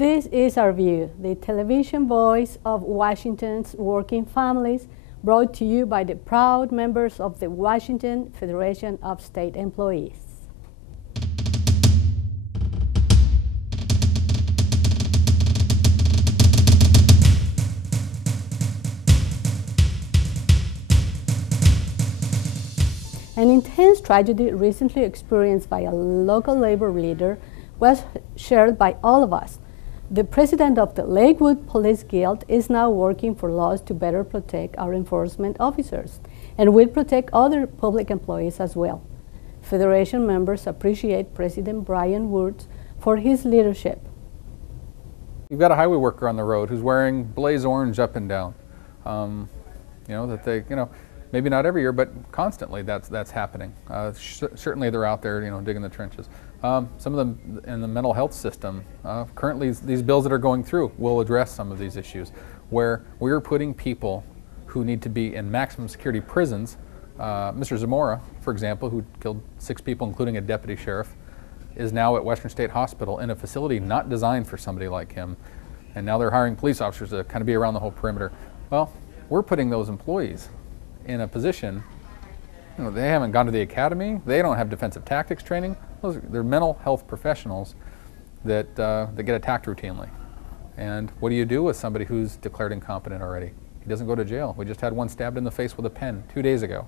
This is our View, the television voice of Washington's working families, brought to you by the proud members of the Washington Federation of State Employees. An intense tragedy recently experienced by a local labor leader was shared by all of us. The president of the Lakewood Police Guild is now working for laws to better protect our enforcement officers and will protect other public employees as well. Federation members appreciate President Brian Wurts for his leadership. You've got a highway worker on the road who's wearing blaze orange up and down. Maybe not every year, but constantly that's happening. Certainly they're out there, digging the trenches. Some of them in the mental health system, currently these bills that are going through will address some of these issues, where we're putting people who need to be in maximum security prisons. Mr. Zamora, for example, who killed 6 people, including a deputy sheriff, is now at Western State Hospital in a facility not designed for somebody like him. And now they're hiring police officers to kind of be around the whole perimeter. Well, we're putting those employees in a position, they haven't gone to the academy, they don't have defensive tactics training. They're mental health professionals that get attacked routinely. And what do you do with somebody who's declared incompetent already? He doesn't go to jail. We just had one stabbed in the face with a pen 2 days ago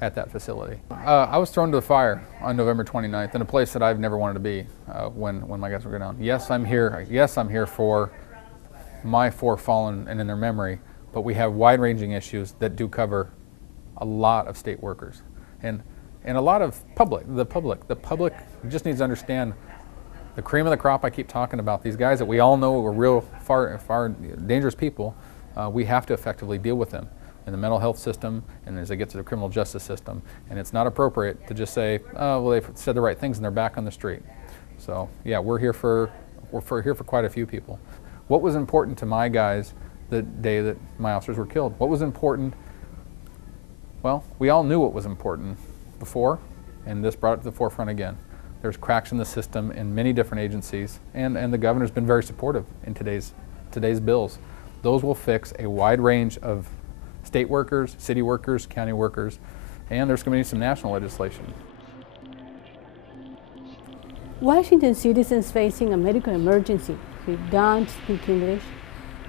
at that facility. I was thrown to the fire on November 29th in a place that I've never wanted to be when my guys were going down. Yes, I'm here. Yes, I'm here for my 4 fallen and in their memory, but we have wide-ranging issues that do cover a lot of state workers and a lot of the public just needs to understand the cream of the crop I keep talking about. These guys that we all know are real far dangerous people. We have to effectively deal with them in the mental health system and as they get to the criminal justice system. And it's not appropriate to just say, oh, well, they've said the right things and they're back on the street. So yeah, we're here for quite a few people. What was important to my guys the day that my officers were killed? What was important? Well, we all knew what was important before, and this brought it to the forefront again. There's cracks in the system in many different agencies, and the governor's been very supportive in today's bills. Those will fix a wide range of state workers, city workers, county workers, and there's going to be some national legislation. Washington citizens facing a medical emergency who don't speak English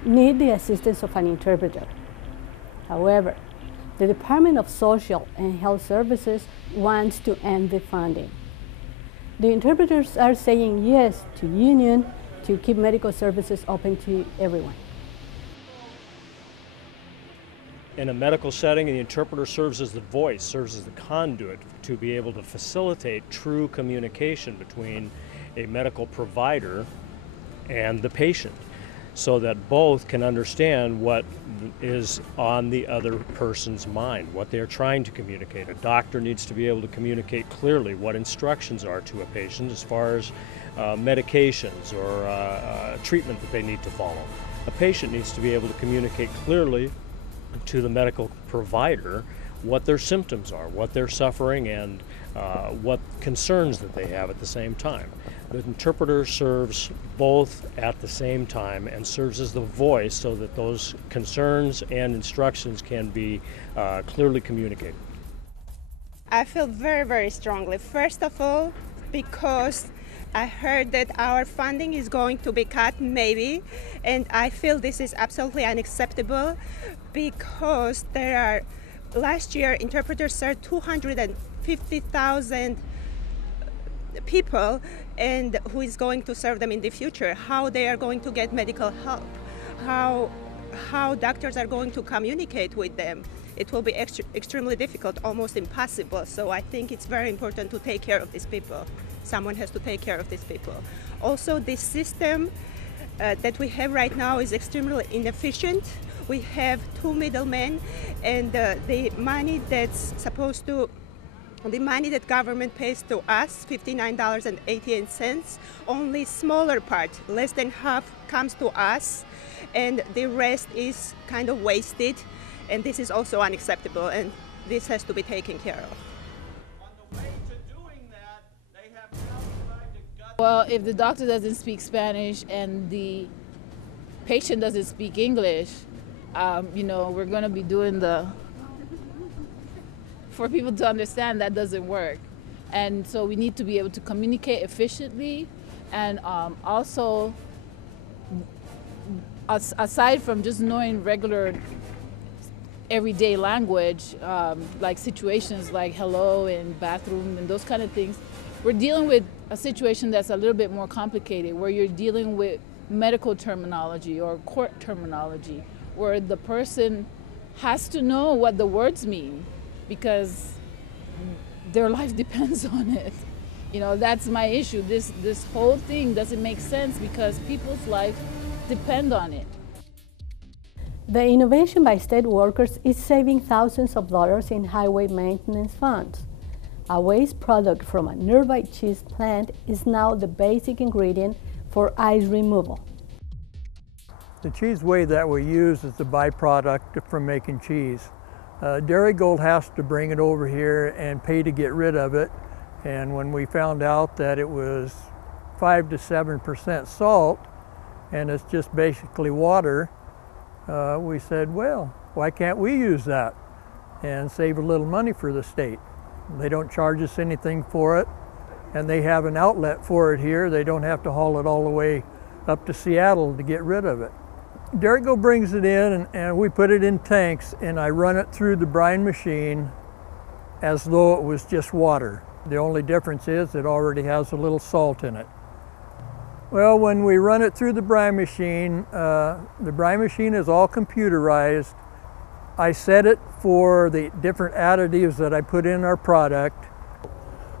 need the assistance of an interpreter. However, the Department of Social and Health Services wants to end the funding. The interpreters are saying yes to union to keep medical services open to everyone. In a medical setting, the interpreter serves as the voice, serves as the conduit to be able to facilitate true communication between a medical provider and the patient, so that both can understand what is on the other person's mind, what they're trying to communicate. A doctor needs to be able to communicate clearly what instructions are to a patient as far as medications or treatment that they need to follow. A patient needs to be able to communicate clearly to the medical provider what their symptoms are, what they're suffering, and what concerns that they have at the same time. The interpreter serves both at the same time and serves as the voice so that those concerns and instructions can be clearly communicated. I feel very, very strongly. First of all, because I heard that our funding is going to be cut, maybe, and I feel this is absolutely unacceptable because last year interpreters served 250,000 people, and who is going to serve them in the future, how they are going to get medical help, how doctors are going to communicate with them. It will be extremely difficult, almost impossible. So I think it's very important to take care of these people. Someone has to take care of these people. Also, the system that we have right now is extremely inefficient. We have 2 middlemen, and the money that government pays to us, $59.88, only smaller part, less than half, comes to us, and the rest is kind of wasted, and this is also unacceptable, and this has to be taken care of. On the way to doing that, they have now tried to gut Well, if the doctor doesn't speak Spanish and the patient doesn't speak English, we're going to be doing for people to understand that doesn't work. And so we need to be able to communicate efficiently, and also, aside from just knowing regular everyday language, like situations like hello and bathroom and those kind of things, we're dealing with a situation that's a little bit more complicated, where you're dealing with medical terminology or court terminology, where the person has to know what the words mean because their life depends on it. That's my issue. This whole thing doesn't make sense because people's lives depend on it. The innovation by state workers is saving thousands of dollars in highway maintenance funds. A waste product from a nearby cheese plant is now the basic ingredient for ice removal. The cheese whey that we use is the byproduct from making cheese. Dairy Gold has to bring it over here and pay to get rid of it. And when we found out that it was 5 to 7% salt and it's just basically water, we said, well, why can't we use that and save a little money for the state? They don't charge us anything for it, and they have an outlet for it here. They don't have to haul it all the way up to Seattle to get rid of it. Dairy Gold brings it in and we put it in tanks, and I run it through the brine machine as though it was just water. The only difference is it already has a little salt in it. Well, when we run it through the brine machine is all computerized. I set it for the different additives that I put in our product.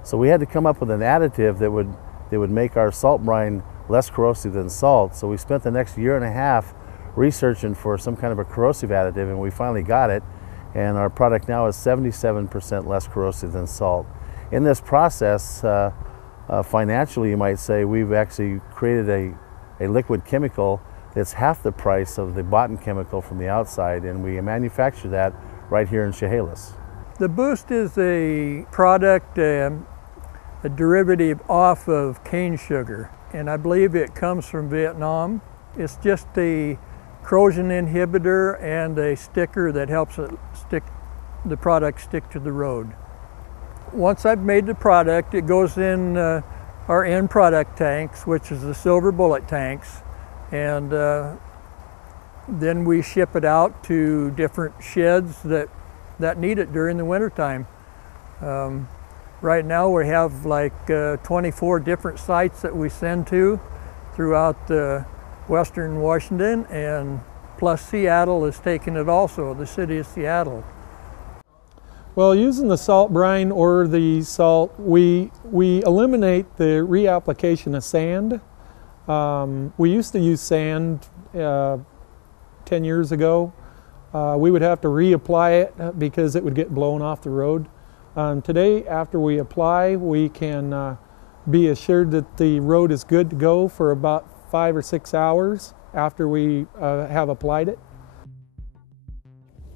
So we had to come up with an additive that would make our salt brine less corrosive than salt. So we spent the next year and a half researching for some kind of a corrosive additive, and we finally got it. And our product now is 77% less corrosive than salt. In this process, financially, you might say, we've actually created a liquid chemical that's half the price of the bought-in chemical from the outside, and we manufacture that right here in Chehalis. The Boost is a product, a derivative off of cane sugar, and I believe it comes from Vietnam. It's just a corrosion inhibitor and a sticker that helps the product stick to the road. Once I've made the product, it goes in our end product tanks, which is the silver bullet tanks, and then we ship it out to different sheds that need it during the wintertime. Right now we have like 24 different sites that we send to throughout Western Washington, and plus Seattle is taking it also, the city of Seattle. Well, using the salt brine or the salt, we eliminate the reapplication of sand. We used to use sand 10 years ago. We would have to reapply it because it would get blown off the road. Today, after we apply, we can be assured that the road is good to go for about 5 or 6 hours after we have applied it.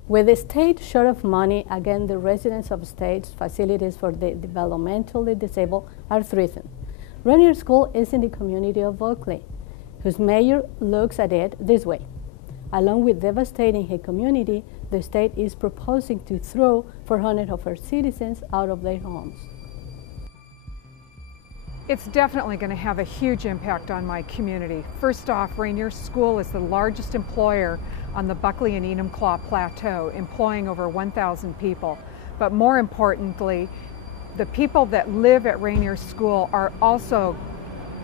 With the state short of money, again, the residents of states' facilities for the developmentally disabled are threatened. Rainier School is in the community of Buckley, whose mayor looks at it this way. Along with devastating her community, the state is proposing to throw 400 of her citizens out of their homes. It's definitely going to have a huge impact on my community. First off, Rainier School is the largest employer on the Buckley and Enumclaw Plateau, employing over 1,000 people. But more importantly, the people that live at Rainier School are also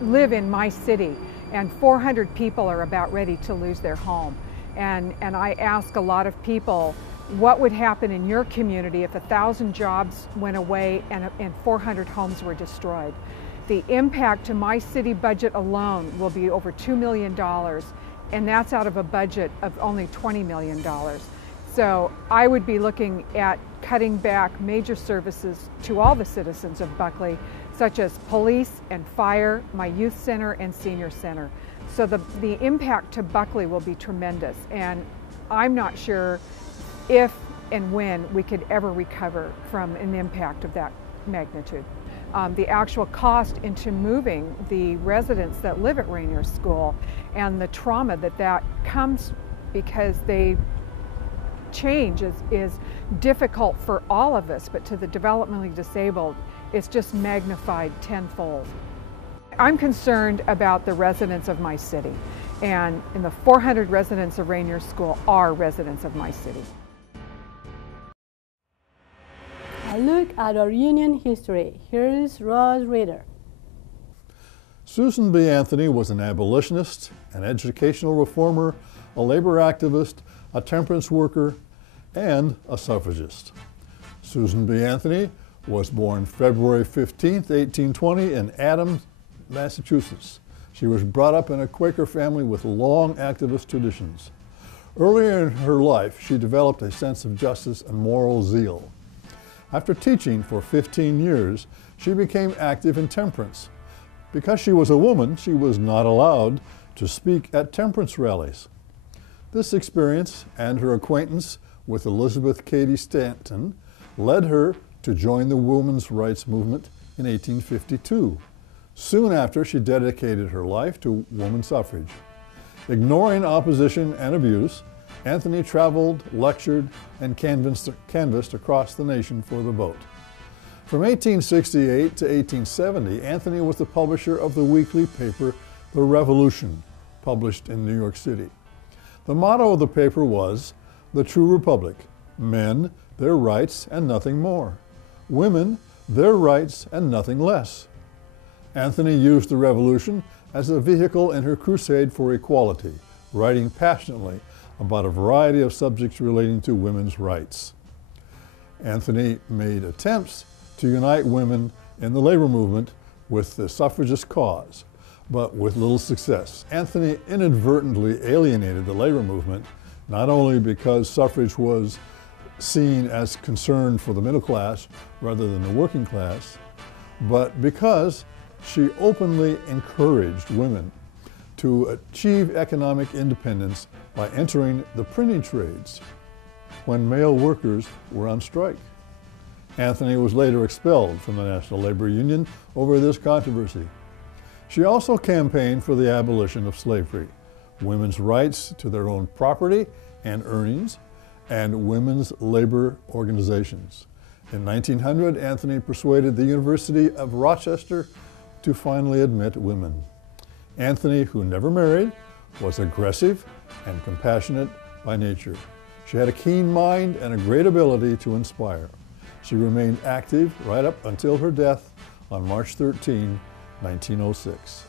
live in my city, and 400 people are about ready to lose their home. And I ask a lot of people, what would happen in your community if 1,000 jobs went away and 400 homes were destroyed? The impact to my city budget alone will be over $2 million, and that's out of a budget of only $20 million. So I would be looking at cutting back major services to all the citizens of Buckley, such as police and fire, my youth center and senior center. So the impact to Buckley will be tremendous, and I'm not sure if and when we could ever recover from an impact of that magnitude. the actual cost into moving the residents that live at Rainier School and the trauma that comes because change is difficult for all of us, but to the developmentally disabled, it's just magnified tenfold. I'm concerned about the residents of my city, and the 400 residents of Rainier School are residents of my city. A look at our union history. Here is Ross Reader. Susan B. Anthony was an abolitionist, an educational reformer, a labor activist, a temperance worker, and a suffragist. Susan B. Anthony was born February 15, 1820 in Adams, Massachusetts. She was brought up in a Quaker family with long activist traditions. Earlier in her life, she developed a sense of justice and moral zeal. After teaching for 15 years, she became active in temperance. Because she was a woman, she was not allowed to speak at temperance rallies. This experience and her acquaintance with Elizabeth Cady Stanton led her to join the women's rights movement in 1852. Soon after, she dedicated her life to woman suffrage. Ignoring opposition and abuse, Anthony traveled, lectured, and canvassed across the nation for the vote. From 1868 to 1870, Anthony was the publisher of the weekly paper, The Revolution, published in New York City. The motto of the paper was, "The True Republic, men, their rights, and nothing more. Women, their rights, and nothing less." Anthony used the Revolution as a vehicle in her crusade for equality, writing passionately about a variety of subjects relating to women's rights. Anthony made attempts to unite women in the labor movement with the suffragist cause, but with little success. Anthony inadvertently alienated the labor movement, not only because suffrage was seen as concern for the middle class rather than the working class, but because she openly encouraged women to achieve economic independence by entering the printing trades when male workers were on strike. Anthony was later expelled from the National Labor Union over this controversy. She also campaigned for the abolition of slavery, women's rights to their own property and earnings, and women's labor organizations. In 1900, Anthony persuaded the University of Rochester to finally admit women. Anthony, who never married, was aggressive and compassionate by nature. She had a keen mind and a great ability to inspire. She remained active right up until her death on March 13, 1906.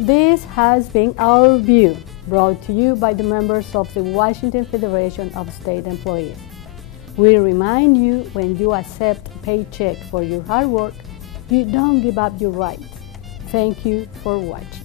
This has been Our View, brought to you by the members of the Washington Federation of State Employees. We remind you, when you accept a paycheck for your hard work, you don't give up your rights. Thank you for watching.